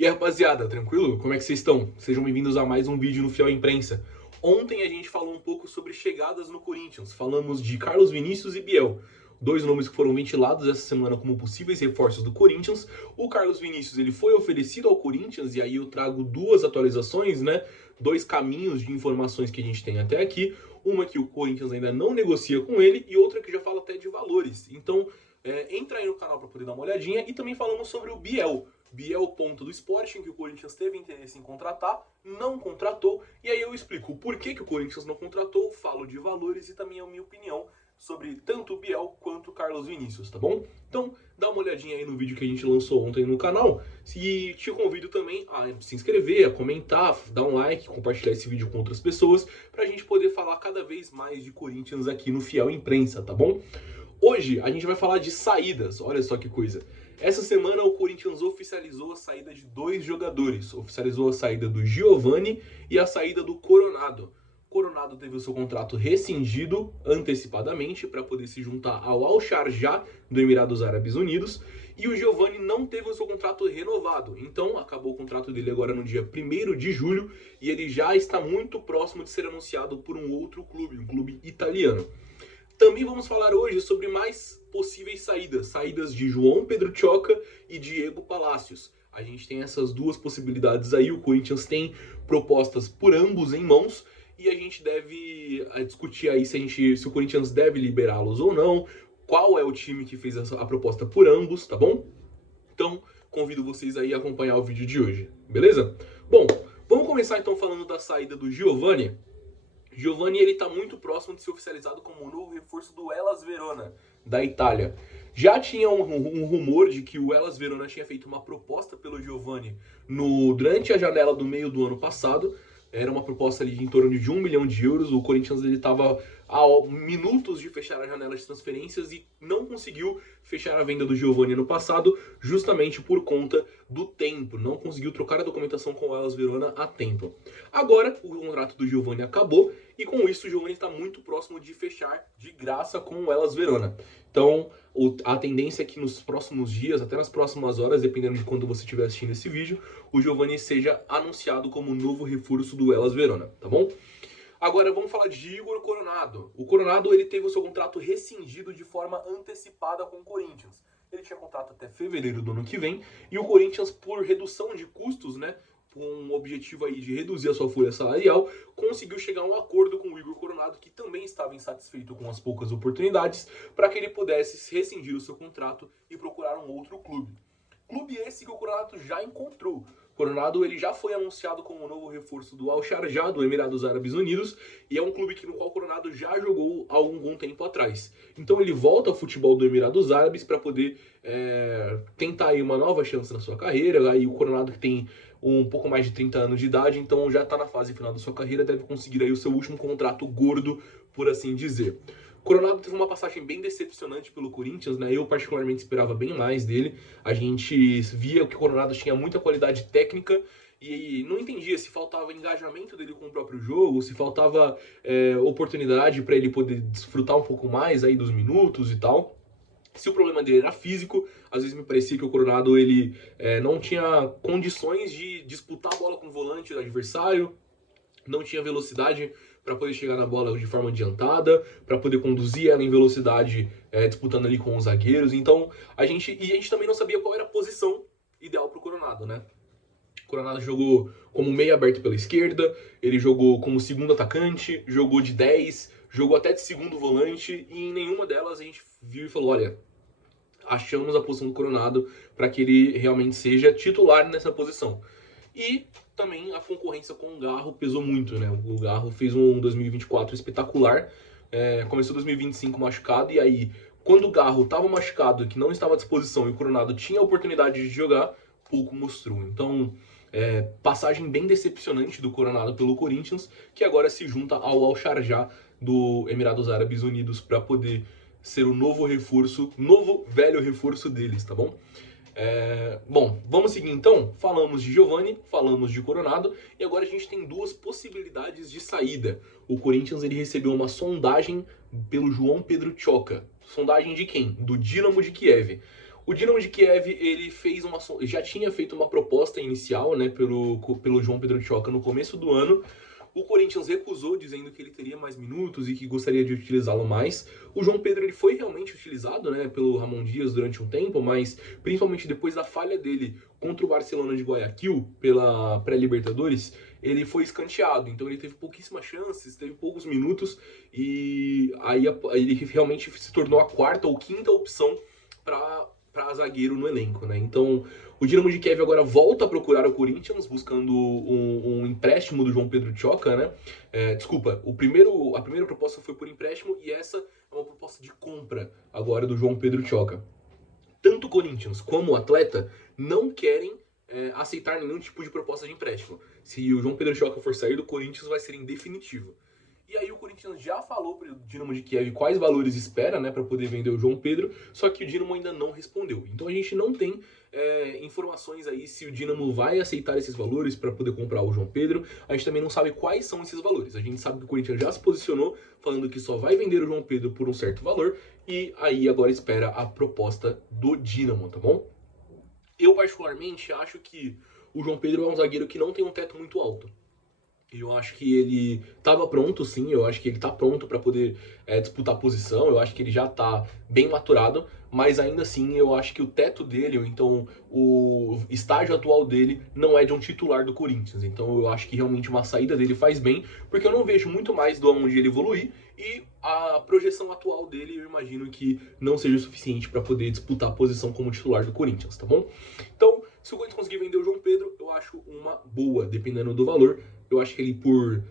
E aí, rapaziada, tranquilo? Como é que vocês estão? Sejam bem-vindos a mais um vídeo no Fiel Imprensa. Ontem a gente falou um pouco sobre chegadas no Corinthians. Falamos de Carlos Vinícius e Biel, dois nomes que foram ventilados essa semana como possíveis reforços do Corinthians. O Carlos Vinícius ele foi oferecido ao Corinthians e aí eu trago duas atualizações, né? Dois caminhos de informações que a gente tem até aqui. Uma que o Corinthians ainda não negocia com ele e outra que já fala até de valores. Então, entra aí no canal para poder dar uma olhadinha. E também falamos sobre o Biel. Biel, ponto do Sporting, que o Corinthians teve interesse em contratar, não contratou. E aí eu explico o porquê que o Corinthians não contratou, falo de valores e também a minha opinião sobre tanto o Biel quanto o Carlos Vinícius, tá bom? Então, dá uma olhadinha aí no vídeo que a gente lançou ontem no canal. E te convido também a se inscrever, a comentar, dar um like, compartilhar esse vídeo com outras pessoas, pra gente poder falar cada vez mais de Corinthians aqui no Fiel Imprensa, tá bom? Hoje a gente vai falar de saídas, olha só que coisa. Essa semana o Corinthians oficializou a saída de dois jogadores. Oficializou a saída do Giovani e a saída do Coronado. Coronado teve o seu contrato rescindido antecipadamente para poder se juntar ao Al Sharjah do Emirados Árabes Unidos. E o Giovani não teve o seu contrato renovado. Então acabou o contrato dele agora no dia 1º de julho e ele já está muito próximo de ser anunciado por um outro clube, um clube italiano. Também vamos falar hoje sobre mais possíveis saídas. Saídas de João Pedro Tchoca e Diego Palacios. A gente tem essas duas possibilidades aí. O Corinthians tem propostas por ambos em mãos. E a gente deve discutir aí se o Corinthians deve liberá-los ou não. Qual é o time que fez a proposta por ambos, tá bom? Então, convido vocês aí a acompanhar o vídeo de hoje, beleza? Bom, vamos começar então falando da saída do Giovani. Giovani ele está muito próximo de ser oficializado como o novo reforço do Hellas Verona, da Itália. Já tinha um rumor de que o Hellas Verona tinha feito uma proposta pelo Giovani durante a janela do meio do ano passado. Era uma proposta ali de em torno de 1 milhão de euros. O Corinthians estava a minutos de fechar a janela de transferências e não conseguiu fechar a venda do Giovani no passado, justamente por conta do tempo. Não conseguiu trocar a documentação com o Hellas Verona a tempo. Agora, o contrato do Giovani acabou e com isso o Giovani está muito próximo de fechar de graça com o Hellas Verona. Então, a tendência é que nos próximos dias, até nas próximas horas, dependendo de quando você estiver assistindo esse vídeo, o Giovani seja anunciado como novo reforço do Hellas Verona, tá bom? Agora vamos falar de Igor Coronado. O Coronado ele teve o seu contrato rescindido de forma antecipada com o Corinthians. Ele tinha contrato até fevereiro do ano que vem e o Corinthians, por redução de custos, né, com um objetivo aí de reduzir a sua folha salarial, conseguiu chegar a um acordo com o Igor Coronado, que também estava insatisfeito com as poucas oportunidades, para que ele pudesse rescindir o seu contrato e procurar um outro clube. Clube esse que o Coronado já encontrou. O Coronado ele já foi anunciado como o novo reforço do Al Sharjah, do Emirados Árabes Unidos, e é um clube no qual o Coronado já jogou há algum tempo atrás. Então ele volta ao futebol do Emirados Árabes para poder tentar aí uma nova chance na sua carreira. Aí o Coronado que tem um pouco mais de 30 anos de idade, então já está na fase final da sua carreira, deve conseguir aí o seu último contrato gordo, por assim dizer. Coronado teve uma passagem bem decepcionante pelo Corinthians, né? Eu particularmente esperava bem mais dele. A gente via que o Coronado tinha muita qualidade técnica e não entendia se faltava engajamento dele com o próprio jogo, se faltava oportunidade para ele poder desfrutar um pouco mais aí dos minutos e tal. Se o problema dele era físico, às vezes me parecia que o Coronado ele não tinha condições de disputar a bola com o volante do adversário, não tinha velocidade para poder chegar na bola de forma adiantada, para poder conduzir ela em velocidade, disputando ali com os zagueiros. Então, a gente também não sabia qual era a posição ideal para o Coronado, né? O Coronado jogou como meio aberto pela esquerda, ele jogou como segundo atacante, jogou de 10, jogou até de segundo volante, e em nenhuma delas a gente viu e falou, olha, achamos a posição do Coronado para que ele realmente seja titular nessa posição. E também a concorrência com o Garro pesou muito, né? O Garro fez um 2024 espetacular, começou 2025 machucado, e aí, quando o Garro estava machucado, que não estava à disposição, e o Coronado tinha a oportunidade de jogar, pouco mostrou. Então, passagem bem decepcionante do Coronado pelo Corinthians, que agora se junta ao Al Sharjah do Emirados Árabes Unidos para poder ser o novo reforço, novo velho reforço deles, tá bom? Bom, vamos seguir então. Falamos de Giovani, falamos de Coronado e agora a gente tem duas possibilidades de saída. O Corinthians ele recebeu uma sondagem pelo João Pedro Tchoca. Sondagem de quem? Do Dynamo de Kiev. O Dinamo de Kiev, ele já tinha feito uma proposta inicial, né, pelo João Pedro Tchoka no começo do ano. O Corinthians recusou, dizendo que ele teria mais minutos e que gostaria de utilizá-lo mais. O João Pedro ele foi realmente utilizado, né, pelo Ramon Dias durante um tempo, mas principalmente depois da falha dele contra o Barcelona de Guayaquil pela pré-Libertadores, ele foi escanteado. Então ele teve pouquíssimas chances, teve poucos minutos e aí ele realmente se tornou a quarta ou quinta opção para zagueiro no elenco, né? Então, o Dinamo de Kiev agora volta a procurar o Corinthians, buscando um empréstimo do João Pedro Tchoka, né? Desculpa, a primeira proposta foi por empréstimo e essa é uma proposta de compra agora do João Pedro Tchoka. Tanto o Corinthians como o atleta não querem aceitar nenhum tipo de proposta de empréstimo. Se o João Pedro Tchoka for sair do Corinthians, vai ser em definitivo. E aí o Corinthians já falou para o Dinamo de Kiev quais valores espera, né, para poder vender o João Pedro, só que o Dinamo ainda não respondeu. Então a gente não tem informações aí se o Dinamo vai aceitar esses valores para poder comprar o João Pedro. A gente também não sabe quais são esses valores. A gente sabe que o Corinthians já se posicionou falando que só vai vender o João Pedro por um certo valor e aí agora espera a proposta do Dinamo, tá bom? Eu particularmente acho que o João Pedro é um zagueiro que não tem um teto muito alto. Eu acho que ele estava pronto, sim. Eu acho que ele está pronto para poder disputar a posição. Eu acho que ele já está bem maturado. Mas ainda assim, eu acho que o teto dele, ou então o estágio atual dele, não é de um titular do Corinthians. Então eu acho que realmente uma saída dele faz bem, porque eu não vejo muito mais do onde ele evoluir. E a projeção atual dele, eu imagino que não seja o suficiente para poder disputar a posição como titular do Corinthians, tá bom? Então, se o Corinthians conseguir vender o João Pedro, eu acho uma boa, dependendo do valor. Eu acho que ele por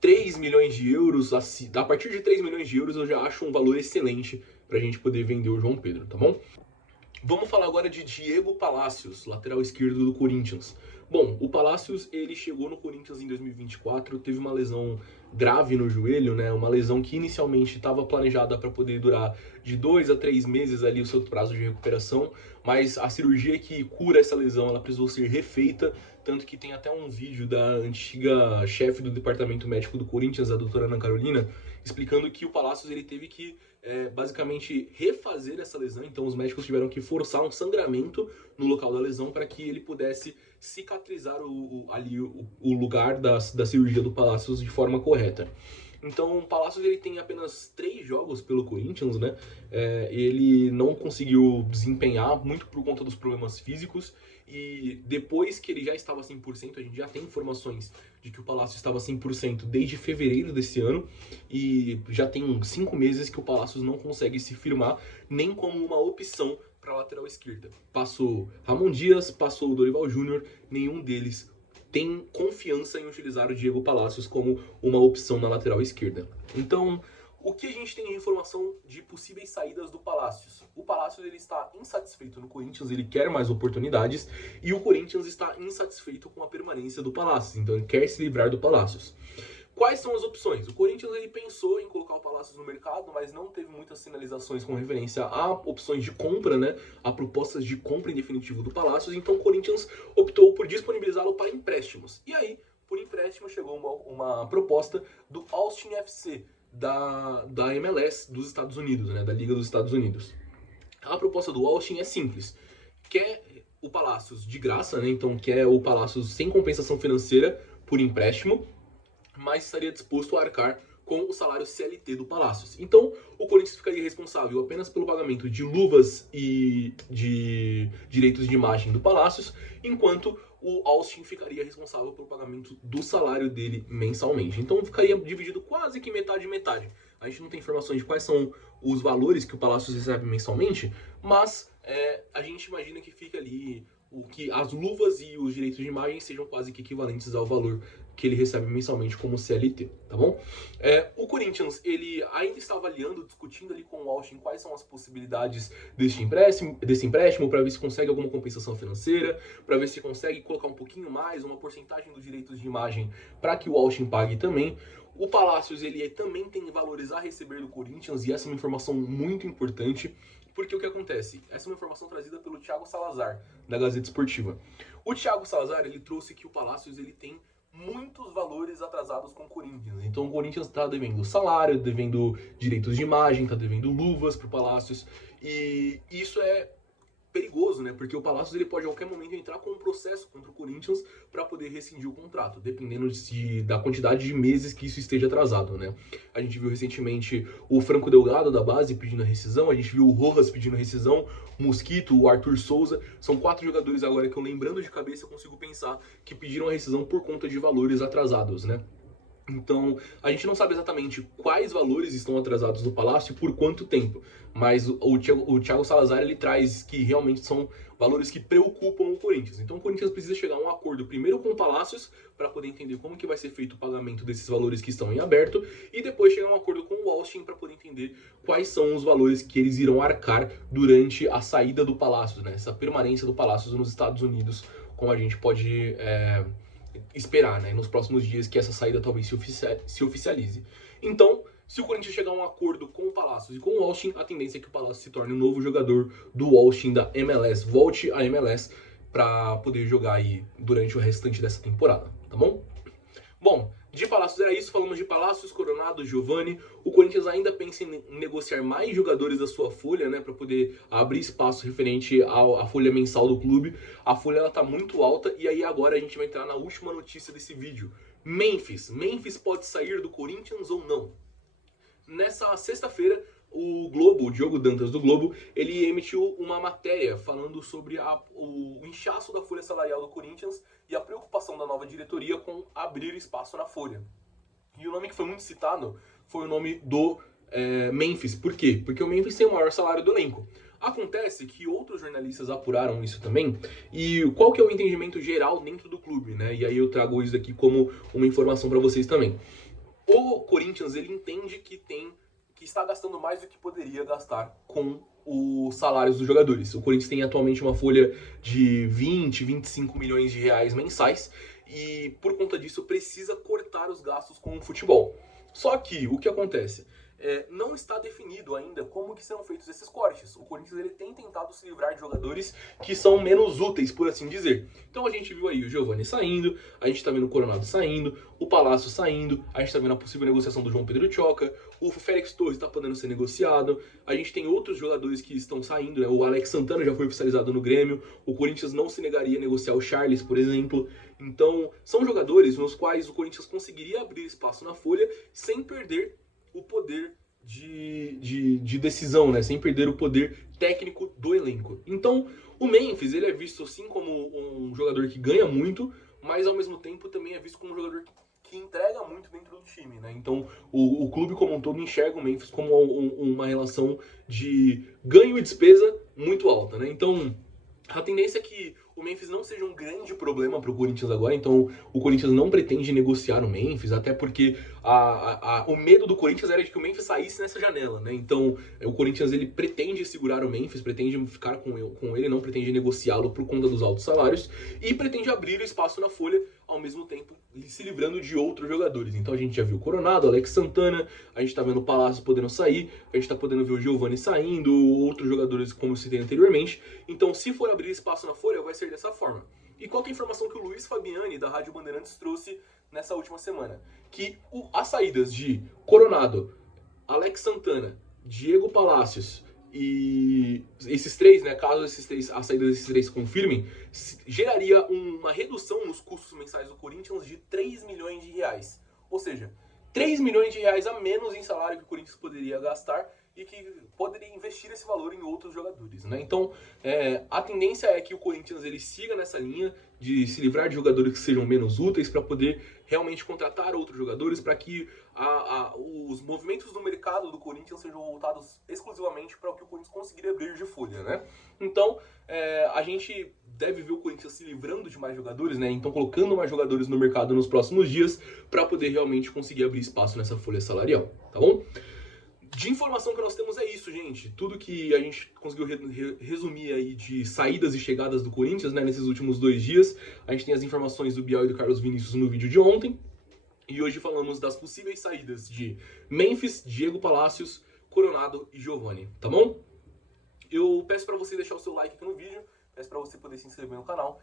3 milhões de euros, a partir de 3 milhões de euros eu já acho um valor excelente pra gente poder vender o João Pedro, tá bom? Vamos falar agora de Diego Palacios, lateral esquerdo do Corinthians. Bom, o Palacios, ele chegou no Corinthians em 2024, teve uma lesão grave no joelho, né? Uma lesão que inicialmente estava planejada para poder durar de 2 a 3 meses ali o seu prazo de recuperação, mas a cirurgia que cura essa lesão, ela precisou ser refeita, tanto que tem até um vídeo da antiga chefe do departamento médico do Corinthians, a doutora Ana Carolina, explicando que o Palacios ele teve que basicamente refazer essa lesão. Então os médicos tiveram que forçar um sangramento no local da lesão para que ele pudesse cicatrizar o lugar da cirurgia do Palacios de forma correta. Então o Palacios ele tem apenas 3 jogos pelo Corinthians, né? Ele não conseguiu desempenhar muito por conta dos problemas físicos. E depois que ele já estava 100%, a gente já tem informações de que o Palacios estava 100% desde fevereiro desse ano. E já tem 5 meses que o Palacios não consegue se firmar nem como uma opção para a lateral esquerda. Passou Ramon Dias, passou o Dorival Júnior, nenhum deles tem confiança em utilizar o Diego Palacios como uma opção na lateral esquerda. Então, o que a gente tem de informação de possíveis saídas do Palacios? O Palacios ele está insatisfeito no Corinthians, ele quer mais oportunidades, e o Corinthians está insatisfeito com a permanência do Palacios, então ele quer se livrar do Palacios. Quais são as opções? O Corinthians ele pensou em colocar o Palacios no mercado, mas não teve muitas sinalizações com referência a opções de compra, né? A propostas de compra em definitivo do Palacios, então o Corinthians optou por disponibilizá-lo para empréstimos. E aí, por empréstimo, chegou uma proposta do Austin FC, da MLS dos Estados Unidos, né, da Liga dos Estados Unidos. A proposta do Austin é simples. Quer o Palacios de graça, né, então quer o Palacios sem compensação financeira por empréstimo, mas estaria disposto a arcar com o salário CLT do Palacios. Então, o Corinthians ficaria responsável apenas pelo pagamento de luvas e de direitos de imagem do Palacios, enquanto o Austin ficaria responsável pelo pagamento do salário dele mensalmente. Então, ficaria dividido quase que metade e metade. A gente não tem informações de quais são os valores que o Palacios recebe mensalmente, mas a gente imagina que fica ali que as luvas e os direitos de imagem sejam quase que equivalentes ao valor que ele recebe mensalmente como CLT, tá bom? O Corinthians, ele ainda está avaliando, discutindo ali com o Austin quais são as possibilidades desse empréstimo para ver se consegue alguma compensação financeira, para ver se consegue colocar um pouquinho mais, uma porcentagem dos direitos de imagem para que o Austin pague também. O Palacios, ele também tem valores a receber do Corinthians, e essa é uma informação muito importante, porque o que acontece? Essa é uma informação trazida pelo Thiago Salazar, da Gazeta Esportiva. O Thiago Salazar, ele trouxe que o Palacios, ele tem muitos valores atrasados com o Corinthians. Então o Corinthians está devendo salário, devendo direitos de imagem, está devendo luvas para o Palacios, e isso é perigoso, né? Porque o Palácios ele pode a qualquer momento entrar com um processo contra o Corinthians para poder rescindir o contrato, dependendo da quantidade de meses que isso esteja atrasado, né? A gente viu recentemente o Franco Delgado da base pedindo a rescisão, a gente viu o Rojas pedindo a rescisão, o Mosquito, o Arthur Souza, são 4 jogadores agora que eu lembrando de cabeça consigo pensar que pediram a rescisão por conta de valores atrasados, né? Então, a gente não sabe exatamente quais valores estão atrasados no Palácio e por quanto tempo, mas o Thiago Salazar ele traz que realmente são valores que preocupam o Corinthians. Então, o Corinthians precisa chegar a um acordo primeiro com o Palácios para poder entender como que vai ser feito o pagamento desses valores que estão em aberto e depois chegar a um acordo com o Austin para poder entender quais são os valores que eles irão arcar durante a saída do Palácios, né? Essa permanência do Palácios nos Estados Unidos, como a gente pode esperar, né, nos próximos dias que essa saída talvez se oficialize. Então, se o Corinthians chegar a um acordo com o Palácios e com o Austin, a tendência é que o Palácios se torne o novo jogador do Austin da MLS, volte à MLS para poder jogar aí durante o restante dessa temporada, tá bom? Bom, de Palácios era isso, falamos de Palácios, Coronado, Giovani. O Corinthians ainda pensa em negociar mais jogadores da sua folha, né, para poder abrir espaço referente à folha mensal do clube. A folha ela tá muito alta e aí agora a gente vai entrar na última notícia desse vídeo. Memphis pode sair do Corinthians ou não? Nessa sexta-feira, o Globo, o Diogo Dantas do Globo, ele emitiu uma matéria falando sobre o inchaço da folha salarial do Corinthians e a preocupação da nova diretoria com abrir espaço na folha. E o nome que foi muito citado foi o nome do Memphis. Por quê? Porque o Memphis tem o maior salário do elenco. Acontece que outros jornalistas apuraram isso também, e qual que é o entendimento geral dentro do clube, né? E aí eu trago isso aqui como uma informação para vocês também. O Corinthians, ele entende que está gastando mais do que poderia gastar com os salários dos jogadores. O Corinthians tem atualmente uma folha de 20, 25 milhões de reais mensais e por conta disso precisa cortar os gastos com o futebol. Só que o que acontece? Não está definido ainda como que serão feitos esses cortes. O Corinthians ele tem tentado se livrar de jogadores que são menos úteis, por assim dizer. Então a gente viu aí o Giovani saindo, a gente está vendo o Coronado saindo, o Palácio saindo, a gente está vendo a possível negociação do João Pedro Choca, o Félix Torres está podendo ser negociado, a gente tem outros jogadores que estão saindo, né? O Alex Santana já foi oficializado no Grêmio, o Corinthians não se negaria a negociar o Charles, por exemplo. Então são jogadores nos quais o Corinthians conseguiria abrir espaço na folha sem perder o poder de decisão, né? Sem perder o poder técnico do elenco. Então, o Memphis ele é visto sim como um jogador que ganha muito, mas ao mesmo tempo também é visto como um jogador que entrega muito dentro do time, né? Então, o clube como um todo enxerga o Memphis como uma relação de ganho e despesa muito alta, né? Então, a tendência é que o Memphis não seja um grande problema para o Corinthians agora, então o Corinthians não pretende negociar o Memphis, até porque o medo do Corinthians era de que o Memphis saísse nessa janela, né? Então o Corinthians ele pretende segurar o Memphis, pretende ficar com ele, não pretende negociá-lo por conta dos altos salários e pretende abrir o espaço na folha, ao mesmo tempo se livrando de outros jogadores. Então a gente já viu o Coronado, Alex Santana, a gente tá vendo o Palácio podendo sair, a gente tá podendo ver o Giovani saindo, outros jogadores como eu citei anteriormente. Então se for abrir espaço na folha, vai ser dessa forma. E qual que é a informação que o Luiz Fabiani, da Rádio Bandeirantes, trouxe nessa última semana? Que as saídas de Coronado, Alex Santana, Diego Palacios e esses três, né, caso a saída desses três se confirmem, geraria uma redução nos custos mensais do Corinthians de 3 milhões de reais. Ou seja, 3 milhões de reais a menos em salário que o Corinthians poderia gastar e que poderia investir esse valor em outros jogadores, né? Então, a tendência é que o Corinthians ele siga nessa linha de se livrar de jogadores que sejam menos úteis para poder realmente contratar outros jogadores, para que os movimentos do mercado do Corinthians sejam voltados exclusivamente para o que o Corinthians conseguiria abrir de folha, né? Então, a gente deve ver o Corinthians se livrando de mais jogadores, né? Então, colocando mais jogadores no mercado nos próximos dias para poder realmente conseguir abrir espaço nessa folha salarial, tá bom? De informação que nós temos é isso, gente. Tudo que a gente conseguiu resumir aí de saídas e chegadas do Corinthians, né, nesses últimos 2 dias. A gente tem as informações do Biel e do Carlos Vinícius no vídeo de ontem. E hoje falamos das possíveis saídas de Memphis, Diego Palacios, Coronado e Giovani, tá bom? Eu peço pra você deixar o seu like aqui no vídeo, peço pra você poder se inscrever no canal.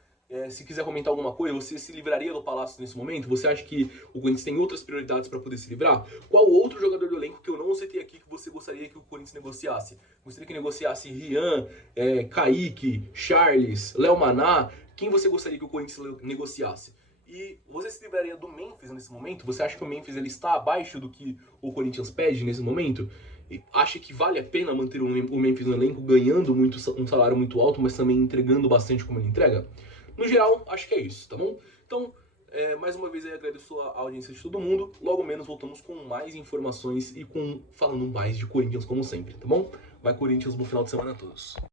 Se quiser comentar alguma coisa, você se livraria do Palácio nesse momento? Você acha que o Corinthians tem outras prioridades para poder se livrar? Qual outro jogador do elenco que eu não citei aqui que você gostaria que o Corinthians negociasse? Gostaria que negociasse Rian, Kaique, Charles, Léo Maná? Quem você gostaria que o Corinthians negociasse? E você se livraria do Memphis nesse momento? Você acha que o Memphis ele está abaixo do que o Corinthians pede nesse momento? E acha que vale a pena manter o Memphis no elenco, ganhando um salário muito alto, mas também entregando bastante como ele entrega? No geral, acho que é isso, tá bom? Então, mais uma vez, eu agradeço a audiência de todo mundo. Logo menos voltamos com mais informações e falando mais de Corinthians como sempre, tá bom? Vai Corinthians no final de semana a todos.